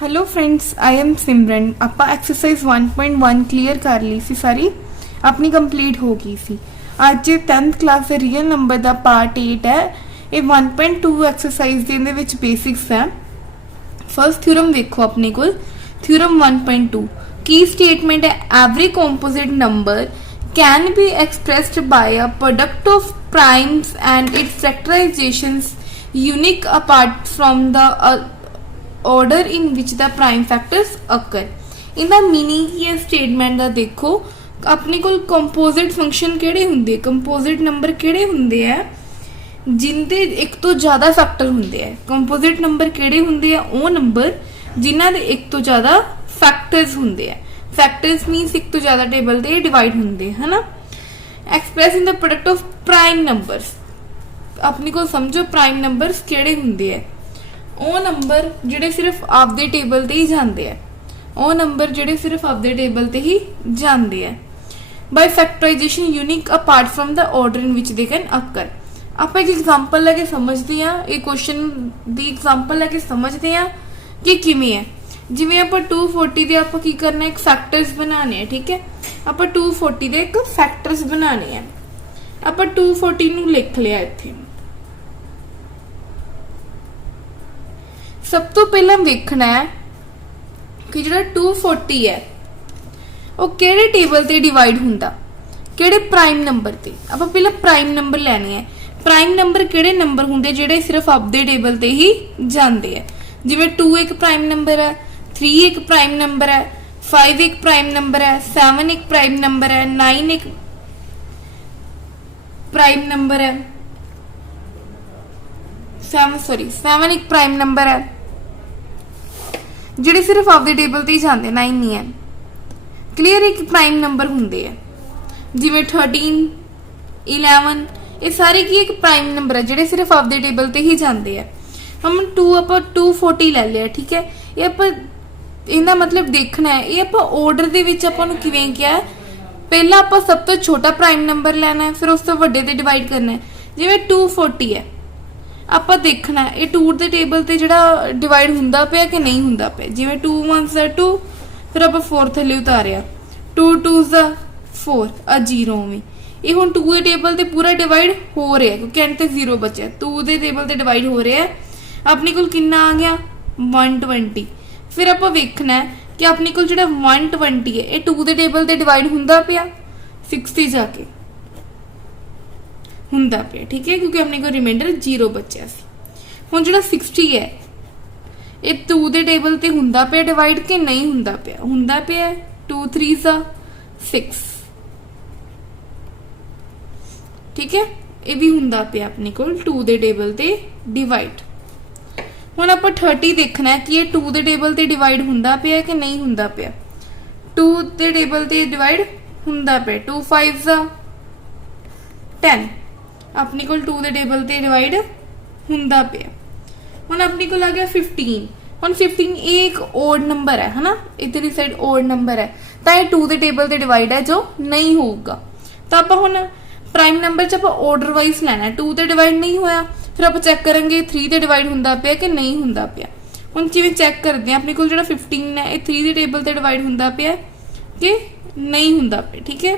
Hello friends, I am सिमरन। ਆਪਾਂ exercise 1.1 clear ਕਰ ਲਈ ਸੀ, ਸਾਰੀ ਆਪਣੀ ਕੰਪਲੀਟ ਹੋ ਗਈ ਸੀ। ਅੱਜ 10th ਕਲਾਸ ਦੇ ਰੀਅਲ ਨੰਬਰ ਦਾ ਪਾਰਟ 8 ਹੈ। ਇਹ 1.2 ਐਕਸਰਸਾਈਜ਼ ਦੇ ਇਹਦੇ ਵਿੱਚ ਬੇਸਿਕਸ ਹੈ। ਫਰਸਟ ਥਿਊਰਮ ਦੇਖੋ ਆਪਣੇ ਕੋਲ, ਥਿਊਰਮ 1.2 ਕੀ ਸਟੇਟਮੈਂਟ ਹੈ, every composite number can be expressed by a product of primes and its factorizations unique apart from the order in which the prime factors occur। इनका meaning की है statement का। देखो अपने को कंपोजिट फंक्शन केड़े हुंदे, कंपोजिट नंबर केड़े हुंदे है जिनते एक तो ज़्यादा फैक्टर हुंदे है। कंपोजिट नंबर केड़े हुंदे है, वो नंबर जिन्हां दे एक तो ज़्यादा फैक्टर्स हुंदे है। फैक्टर्स मीनस एक तो ज़्यादा टेबल ते डिवाइड होंगे है ना। Express in the product of prime numbers, अपने को समझो प्राइम नंबर्स केड़े होंगे है, वो नंबर जिहड़े सिर्फ आपदे टेबल ते ही जाते हैं, वो नंबर जिहड़े सिर्फ आपदे टेबल ते ही जाते हैं। By factorization unique apart from the order in which they can occur. आप एक एग्जाम्पल लैके समझते हैं, ये क्वेश्चन की एग्जाम्पल लैके समझते हैं कि किमें है। जिवें आप 240 दे आप की करना, एक फैक्टर्स बनाने हैं, ठीक है। आप 240 दे एक फैक्टर्स बनाने हैं। आप 240 नूं लिख लिया इत्थे। सब तो पहला वेखना है कि जिहड़ा 240 है वो किहड़े टेबल ते डिवाइड हुंदा, किहड़े प्राइम नंबर ते। आप पहला प्राइम नंबर लैने हैं। प्राइम नंबर किहड़े नंबर हुंदे जिहड़े सिर्फ आपदे टेबल ते ही जांदे है। जिवें 2 एक प्राइम नंबर है, 3 एक प्राइम नंबर है, 5 एक प्राइम नंबर है, 7 एक प्राइम नंबर है, 9 एक प्राइम नंबर है, 7 एक प्राइम नंबर है जिहड़े सिर्फ आपदे टेबल ते ही जांदे, 9 नहीं है। क्लियर, एक प्राइम नंबर हुंदे है। जिवें 13 11 ये सारे की एक प्राइम नंबर है जिहड़े सिर्फ आपदे टेबल ते ही जांदे है। हम 240 ले लिया, ठीक है। ये आप इनका मतलब देखना है, ये आप ऑर्डर दे विच आपां नूं किवें किया है, पहला आप सब तो छोटा प्राइम नंबर लेना है, फिर उस तो वड्डे ते डिवाइड करना है। जिवें 240 है, आप देखना है ये 2 दे टेबल ते जिहड़ा डिवाइड हुंदा पिया कि नहीं हुंदा पिया। जिवें 2 1s 2, फिर आप 4 थल्ले उतारिया, 2 2s 4 आ 0 में। ये हुण 2 दे टेबल ते पूरा डिवाइड हो रहा है क्योंकि एंड ते 0 बचा। 2 दे टेबल ते डिवाइड हो रहा है, अपने कोल कितना आ गया 120। फिर आप वेखना है कि अपने कोल जिहड़ा 120 है ये 2 दे टेबल ते डिवाइड हुंदा पिया 60 जाके हुंदा पिया, ठीक है, क्योंकि अपने को रिमाइंडर 0 बचा सी। हुण जिहड़ा 60 है ये 2 दे टेबल ते हुंदा पिया डिवाइड कि नहीं हुंदा पिया, हुंदा पिया 2 3s 6, ठीक है। ये भी हुंदा पिया अपने कोल 2 दे टेबल ते डिवाइड। हुण आप 30 देखना है कि ये 2 दे टेबल ते डिवाइड हुंदा पिया कि नहीं हुंदा पिया। 2 दे टेबल ते डिवाइड हुंदा पिया, 2 5s 10, अपने कोल 2 दे टेबल ते डिवाइड हुंदा पिया। हुण अपने कोल आ गया 15। हुण 15 एक ओड नंबर है ना, इधर ही साइड ओड नंबर है, तो ये 2 दे टेबल ते डिवाइड है जो नहीं होगा। तो आप हुण प्राइम नंबर च आप ऑर्डर वाइज लेना है। 2 ते डिवाइड नहीं होया, फिर आप चेक करेंगे 3 ते डिवाइड हुंदा पिया कि नहीं हुंदा पिया। हुण जिवें चेक करते हैं अपने कोल जिहड़ा 15 है ये 3 दे टेबल ते डिवाइड हुंदा पिया कि नहीं हुंदा पिया, ठीक है।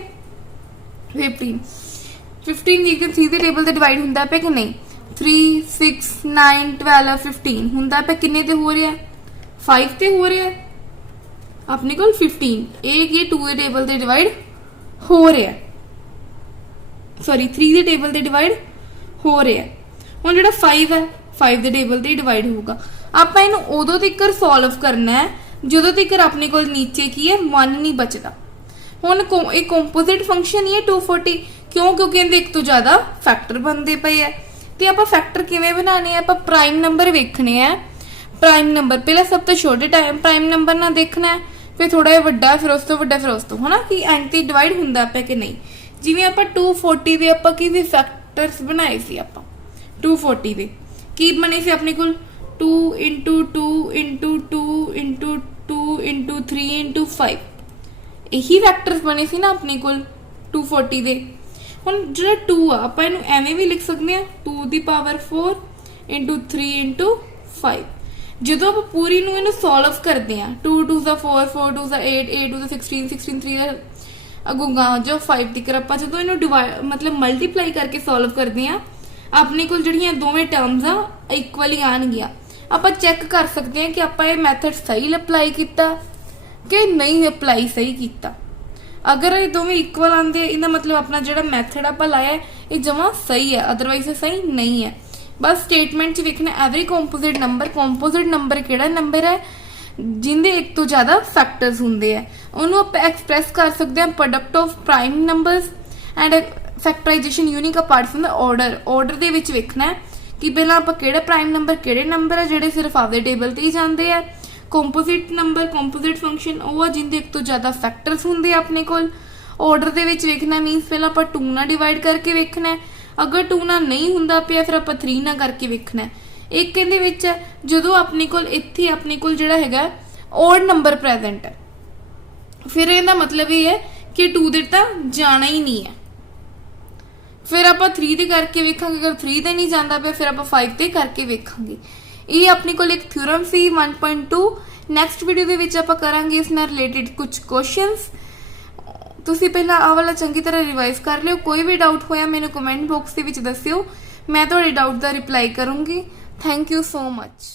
15 देखते 3 दे टेबल ते डिवाइड हुंदा पिया कि नहीं। 3 6 9 12 15 हुंदा पिया किन्ने ते हो रहा है 5 ते हो रहा है अपने कोल 15। ये 2 दे टेबल ते डिवाइड हो रहा है, सॉरी 3 दे टेबल ते डिवाइड हो रहा है। हुण जिहड़ा 5 है 5 दे टेबल ते डिवाइड होगा। आप इनू उदों तक सॉल्व करना है जदों तक अपने कोल नीचे की है 1 नहीं बचता। हुण एक कंपोजिट फंक्शन ही है 240, क्यों, क्योंकि इहदे एक तो ज़्यादा फैक्टर बनते पे है। तो आप फैक्टर किवें बनाने, आप प्राइम नंबर वेखने हैं। प्राइम नंबर पहले सब तो छोटे टाइम प्राइम नंबर ना देखना है, फिर थोड़ा जिहा वड्डा, फिर उस तो वड्डा, फिर उस तो, है ना, कि एंड ते डिवाइड हुंदा पिया कि नहीं। जिवें आप 240 दे आप की फैक्टर्स बनाए सी, आप 240 दे की बने से अपने को 2 × 2 × 2 × 2 × 3 × 5 यही फैक्टर्स बने सी ना अपने को 240 दे। हुण जिहड़ा 2 आ आप इहनूं एवें भी लिख सकते हैं 2 दी पावर 4 × 3 × 5। ਜਦੋਂ ਆਪਾਂ ਪੂਰੀ ਨੂੰ ਇਹਨੂੰ ਸੋਲਵ ਕਰਦੇ ਆ 2 2 ਦਾ 4 4 2 ਦਾ 8 8 2 ਦਾ 16 16 3 ਦਾ ਅਗੂੰਗਾ ਜੋ 5 ਤੱਕ ਆਪਾਂ ਜਦੋਂ ਇਹਨੂੰ ਮਤਲਬ ਮਲਟੀਪਲਾਈ ਕਰਕੇ ਸੋਲਵ ਕਰਦੇ ਆ ਆਪਣੇ ਕੋਲ ਜਿਹੜੀਆਂ ਦੋਵੇਂ ਟਰਮਸ ਆ ਇਕੁਅਲੀ ਆਣਗੀਆਂ। ਆਪਾਂ ਚੈੱਕ ਕਰ ਸਕਦੇ ਆ ਕਿ ਆਪਾਂ ਇਹ ਮੈਥਡ ਸਹੀ ਅਪਲਾਈ ਕੀਤਾ ਕਿ ਨਹੀਂ ਅਪਲਾਈ ਸਹੀ ਕੀਤਾ। अगर ये दोवें इक्वल आंदे इहदा मतलब अपना जिहड़ा मैथड आपां लाया ये जमा सही है, अदरवाइज सही नहीं है। बस स्टेटमेंट च लिखना एवरी कंपोजिट नंबर किहड़ा नंबर है जिंदे एक तो ज़्यादा फैक्टर्स हुंदे है उहनूं आपां एक्सप्रैस कर सकते हैं product of prime numbers and factorization unique apart from the order they which लिखना है कि पहलां आपां किहड़े प्राइम नंबर है जिहड़े सिर्फ आपदे टेबल ते ही जांदे है। कंपोजिट नंबर कंपोजिट फंक्शन वो जिंदे एक तो ज़्यादा फैक्टर्स होंगे अपने कोल। ऑर्डर दे विच वेखना मीनस पहला आप 2 ना डिवाइड करके वेखना है, अगर 2 ना नहीं हुंदा पिया फिर आप 3 ना करके वेखना है। एक कहते विच है जदों अपने कोल इत्थे अपने कोल जिहड़ा हैगा ऑड नंबर प्रेजेंट है फिर इहदा मतलब ये है कि 2 दे तां जाना ही नहीं है, फिर आप 3 दे करके वेखांगे, अगर 3 दे नहीं जाता पिया फिर आप 5 दे करके वेखांगे। ये अपने को एक थ्योरम सी 1.2। नैक्सट वीडियो दे विच आपां करांगे इस नाल रिलेटेड कुछ क्वेश्चनस। तुसीं पहला आ वाला चंगी तरह रिवाइज कर लिओ, कोई भी डाउट होया मैनूं कमेंट बॉक्स दे विच दस्सिओ, मैं तुहाडे डाउट दा रिप्लाई करूंगी। Thank you so much.